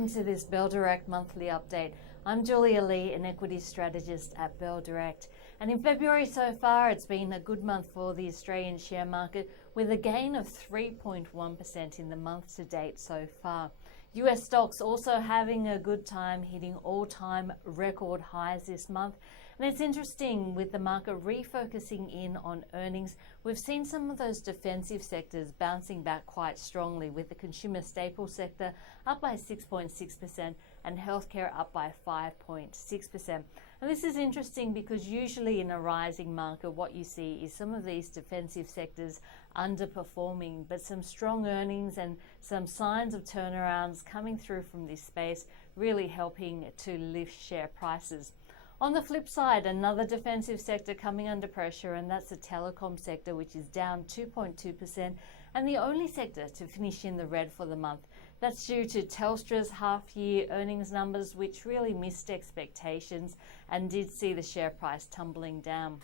welcome to this Bell Direct monthly update. I'm Julia Lee, an equities strategist at Bell Direct. And in February so far, it's been a good month for the Australian share market with a gain of 3.1% in the month to date so far. US stocks also having a good time, hitting all-time record highs this month. And it's interesting with the market refocusing in on earnings. We've seen some of those defensive sectors bouncing back quite strongly, with the consumer staple sector up by 6.6% and healthcare up by 5.6%. And this is interesting because usually in a rising market, what you see is some of these defensive sectors underperforming, but some strong earnings and some signs of turnarounds coming through from this space, really helping to lift share prices. On the flip side, another defensive sector coming under pressure, and that's the telecom sector, which is down 2.2%, and the only sector to finish in the red for the month. That's due to Telstra's half-year earnings numbers, which really missed expectations and did see the share price tumbling down.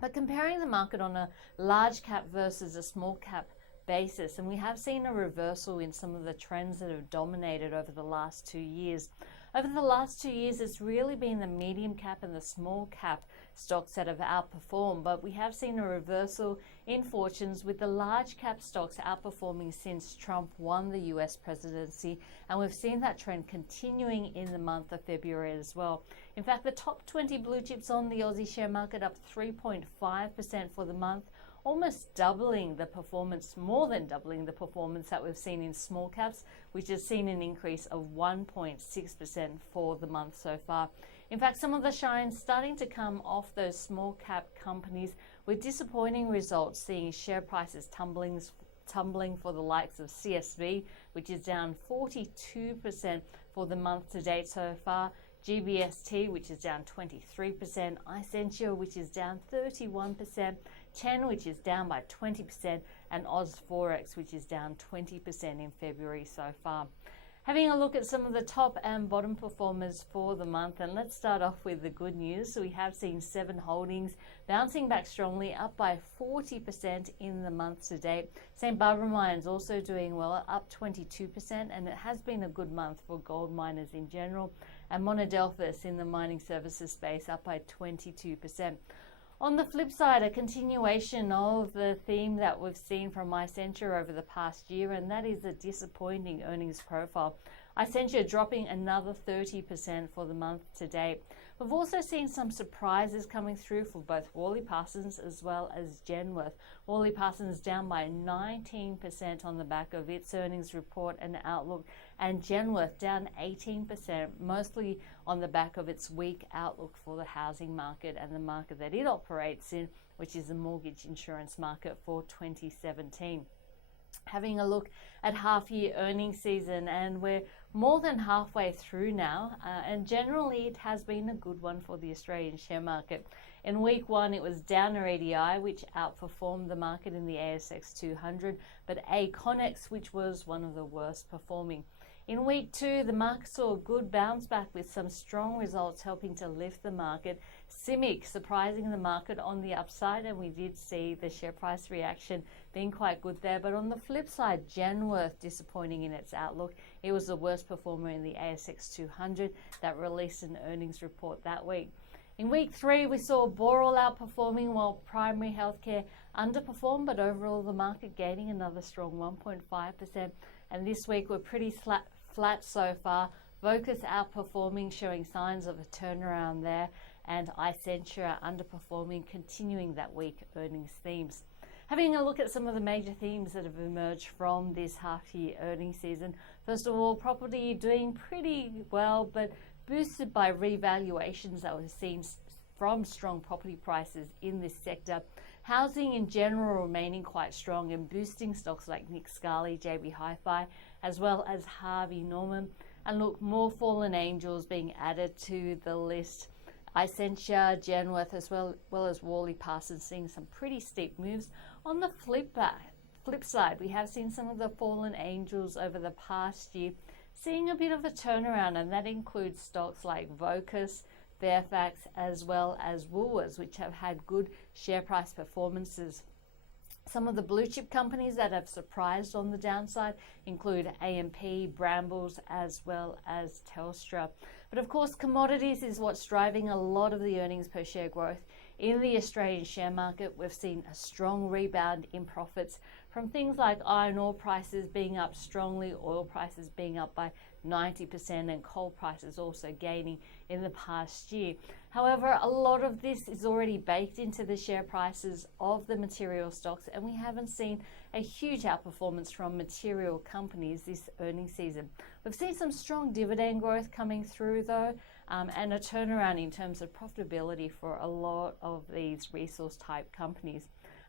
But comparing the market on a large cap versus a small cap basis, and we have seen a reversal in some of the trends that have dominated over the last 2 years. Over the last 2 years, it's really been the medium cap and the small cap stocks that have outperformed, but we have seen a reversal in fortunes with the large cap stocks outperforming since Trump won the US presidency, and we've seen that trend continuing in the month of February as well. In fact, the top 20 blue chips on the Aussie share market up 3.5% for the month, almost doubling the performance, more than doubling the performance that we've seen in small caps, which has seen an increase of 1.6% for the month so far. In fact, some of the shine starting to come off those small cap companies with disappointing results, seeing share prices tumbling for the likes of CSV, which is down 42% for the month to date so far. GBST, which is down 23%, Isentia, which is down 31%, Chen, which is down by 20%, and Oz Forex, which is down 20% in February so far. Having a look at some of the top and bottom performers for the month, and let's start off with the good news. So we have seen 7 holdings bouncing back strongly, up by 40% in the month to date. St. Barbara Mines also doing well, up 22%, and it has been a good month for gold miners in general. And Monadelphous in the mining services space up by 22%. On the flip side, a continuation of the theme that we've seen from Isentia over the past year, and that is a disappointing earnings profile. Isentia dropping another 30% for the month to date. We've also seen some surprises coming through for both Worley Parsons as well as Genworth. Worley Parsons down by 19% on the back of its earnings report and outlook, and Genworth down 18%, mostly on the back of its weak outlook for the housing market and the market that it operates in, which is the mortgage insurance market for 2017. Having a look at half-year earnings season, and we're more than halfway through now, and generally it has been a good one for the Australian share market. In week 1, it was Downer ADI, which outperformed the market in the ASX 200, but ACONEX, which was one of the worst performing. In week 2, the market saw a good bounce back with some strong results helping to lift the market. CIMIC surprising the market on the upside, and we did see the share price reaction being quite good there. But on the flip side, Genworth disappointing in its outlook. It was the worst performer in the ASX 200 that released an earnings report that week. In week 3, we saw Boral outperforming while primary healthcare underperformed, but overall the market gaining another strong 1.5%. And this week we're pretty flat so far. Vocus outperforming, showing signs of a turnaround there, and Isentia underperforming, continuing that weak earnings themes. Having a look at some of the major themes that have emerged from this half-year earnings season. First of all, property doing pretty well, but boosted by revaluations that we've seen from strong property prices in this sector. Housing in general remaining quite strong and boosting stocks like Nick Scali, JB Hi-Fi, as well as Harvey Norman. And look, more fallen angels being added to the list. Isentia, Genworth, as well as Worley Parsons seeing some pretty steep moves. On the flip side, we have seen some of the fallen angels over the past year seeing a bit of a turnaround, and that includes stocks like Vocus, Fairfax, as well as Woolworths, which have had good share price performances. Some of the blue chip companies that have surprised on the downside include AMP, Brambles, as well as Telstra. But of course, commodities is what's driving a lot of the earnings per share growth in the Australian share market. We've seen a strong rebound in profits from things like iron ore prices being up strongly, oil prices being up by 90%, and coal prices also gaining in the past year. However, a lot of this is already baked into the share prices of the material stocks, and we haven't seen a huge outperformance from material companies this earnings season. We've seen some strong dividend growth coming through though, and a turnaround in terms of profitability for a lot of these resource type companies.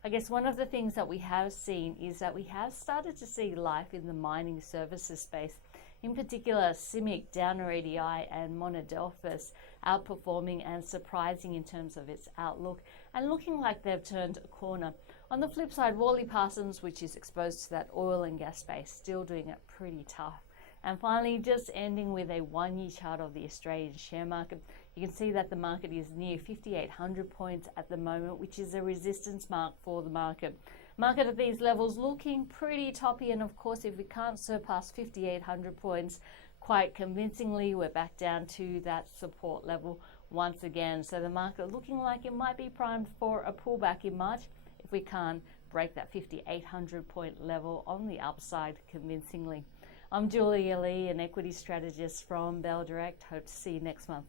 I guess one of the things that we have seen is that we have started to see life in the mining services space. In particular, CIMIC, Downer EDI and Monadelphous outperforming and surprising in terms of its outlook and looking like they've turned a corner. On the flip side, Worley Parsons, which is exposed to that oil and gas space, still doing it pretty tough. And finally, just ending with a one-year chart of the Australian share market, you can see that the market is near 5,800 points at the moment, which is a resistance mark for the market. Market at these levels looking pretty toppy, and of course, if we can't surpass 5,800 points quite convincingly, we're back down to that support level once again. So the market looking like it might be primed for a pullback in March if we can't break that 5,800 point level on the upside convincingly. I'm Julia Lee, an equity strategist from Bell Direct. Hope to see you next month.